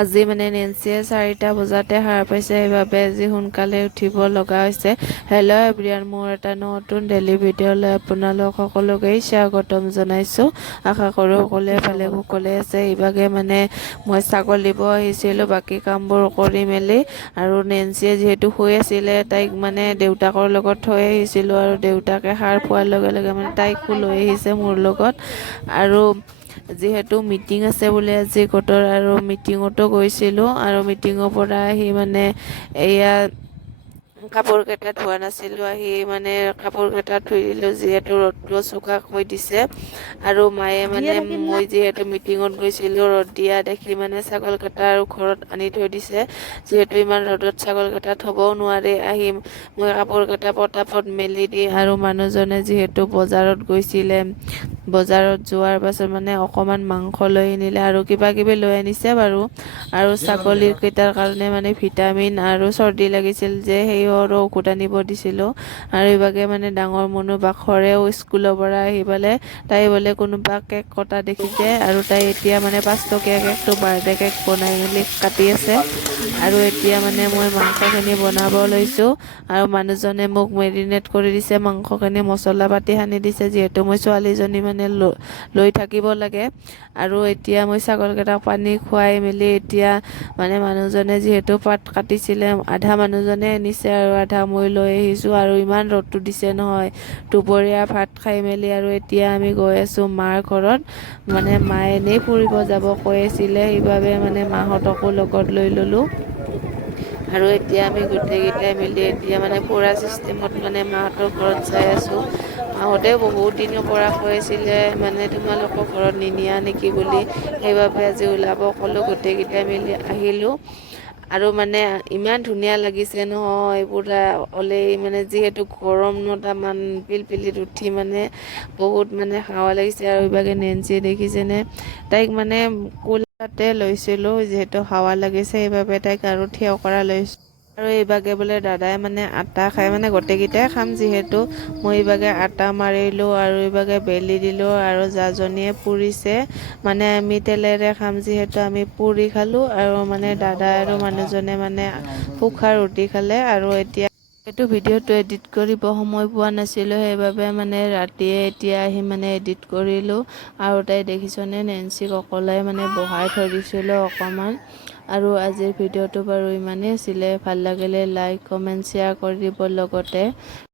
আজি মানে নেন্সিয়ে 4টা বজাতে সাৰ পাইছে, সেইবাবে আজি সোনকালে উঠিব লগা হৈছে। হেল্ল' এভৰিৱান, মোৰ এটা নতুন ডেইলি ভিডিঅ'লৈ আপোনালোক সকলোকে স্বাগতম জনাইছোঁ। আশা কৰোঁ সকলোৱে ভালে কুশলে আছে। এইভাগে মানে মই ছাগল দিব আহিছিলোঁ, বাকী কামবোৰ কৰি মেলি, আৰু নেন্সিয়ে যিহেতু শুই আছিলে তাইক মানে দেউতাকৰ লগত থৈ আহিছিলোঁ, আৰু দেউতাকে সাৰ পোৱাৰ লগে লগে মানে তাইকো লৈ আহিছে মোৰ লগত। আৰু যিহেতু মিটিং আছে বুলি আজি গোটৰ, আৰু মিটিঙতো গৈছিলোঁ, আৰু মিটিঙৰ পৰা আহি মানে এয়া কাপোৰ কেইটা ধোৱা নাছিলোঁ, আহি মানে কাপোৰ কেইটা ধুই দিলোঁ যিহেতু ৰ'দটো চোকা হৈ দিছে। আৰু মায়ে মানে মই যিহেতু মিটিঙত গৈছিলোঁ ৰ'দ দিয়া দেখি মানে ছাগল কেইটা আৰু ঘৰত আনি থৈ দিছে, যিহেতু ইমান ৰ'দত ছাগল কেইটা থ'বও নোৱাৰি। আহিম মই কাপোৰ কেইটা পটাপট মেলি দি, আৰু মানুহজনে যিহেতু বজাৰত গৈছিলে, বজাৰত যোৱাৰ পাছত মানে অকণমান মাংস লৈ আনিলে আৰু কিবা কিবি লৈ আনিছে বাৰু। আৰু ছাগলীৰ কেইটাৰ কাৰণে মানে ভিটামিন আৰু চৰ্দি লাগিছিল যে সেইৰো ঔষধ আনিব দিছিলোঁ। আৰু এইভাগে মানে ডাঙৰ মনু বাখৰেও স্কুলৰ পৰা আহি পেলাই তাই বোলে কোনোবা কেক কটা দেখিছে, আৰু তাই এতিয়া মানে 5 টকীয়া কেকটো বাৰ্থডে কেক বনাই মেলি কাটি আছে। আৰু এতিয়া মানে মই মাংসখিনি বনাব লৈছোঁ, আৰু মানুহজনে মোক মেৰিনেট কৰি দিছে মাংসখিনি, মছলা পাতি সানি দিছে, যিহেতু মই ছোৱালীজনী মানে লৈ থাকিব লাগে। আৰু এতিয়া মই ছাগলকেইটাক পানী খুৱাই মেলি এতিয়া মানে মানুহজনে যিহেতু পাত কাটিছিলে, আধা মানুহজনে আনিছে আৰু আধা মই লৈ আহিছোঁ। আৰু ইমান ৰ'দটো দিছে নহয়, দুপৰীয়া ভাত খাই মেলি আৰু এতিয়া আমি গৈ আছোঁ মাৰ ঘৰত। মানে মায়ে এনেই ফুৰিব যাব কৈ আছিলে, সেইবাবে মানে মাহঁতকো লগত লৈ ল'লোঁ। আৰু এতিয়া আমি গোটেইকেইটাই মিলি এতিয়া মানে ফুৰা চিষ্টেমত মানে মাহঁতৰ ঘৰত যাই আছোঁ। মাহঁতেও বহুত দিনৰ পৰা কৈ আছিলে মানে তোমালোকৰ ঘৰত নিনিয়া নেকি বুলি, সেইবাবে আজি ওলাব ক'লোঁ, গোটেইকেইটাই মিলি আহিলোঁ। আৰু মানে ইমান ধুনীয়া লাগিছে নহয় পুৰা ওলাই, মানে যিহেতু গৰম ন, তামান পিলপিলিত উঠি মানে বহুত মানে হাৱা লাগিছে। আৰু এইভাগে নেন্সিয়ে দেখিছেনে, তাইক মানে কোলাতে লৈছিলোঁ যিহেতু হাৱা লাগিছে, সেইবাবে তাইক আৰু থিয় কৰা লৈছোঁ। আৰু এইভাগে বোলে দাদাই মানে আটা খাই, মানে গোটেইকেইটাই খাম যিহেতু, মই এইভাগে আটা মাৰিলোঁ আৰু এইভাগে বেলি দিলোঁ। আৰু জাজনীয়ে পুৰিছে, মানে আমি তেলেৰে খাম যিহেতু আমি পুৰি খালোঁ, আৰু মানে দাদা আৰু মানুহজনে মানে শুকান ৰুটি খালে। আৰু এতিয়া এইটো ভিডিঅ'টো এডিট কৰিব সময় পোৱা নাছিলোঁ, সেইবাবে মানে ৰাতিয়ে এতিয়া আহি মানে এডিট কৰিলোঁ। আৰু তাই দেখিছনে নেন্সিক অকলে মানে বহাই থৈ দিছিলোঁ অকণমান। আৰু আজিৰ ভিডিঅ'টো বাৰু ইমানেই আছিলে, ভাল লাগিলে লাইক কমেণ্ট শ্বেয়াৰ কৰি দিব লগতে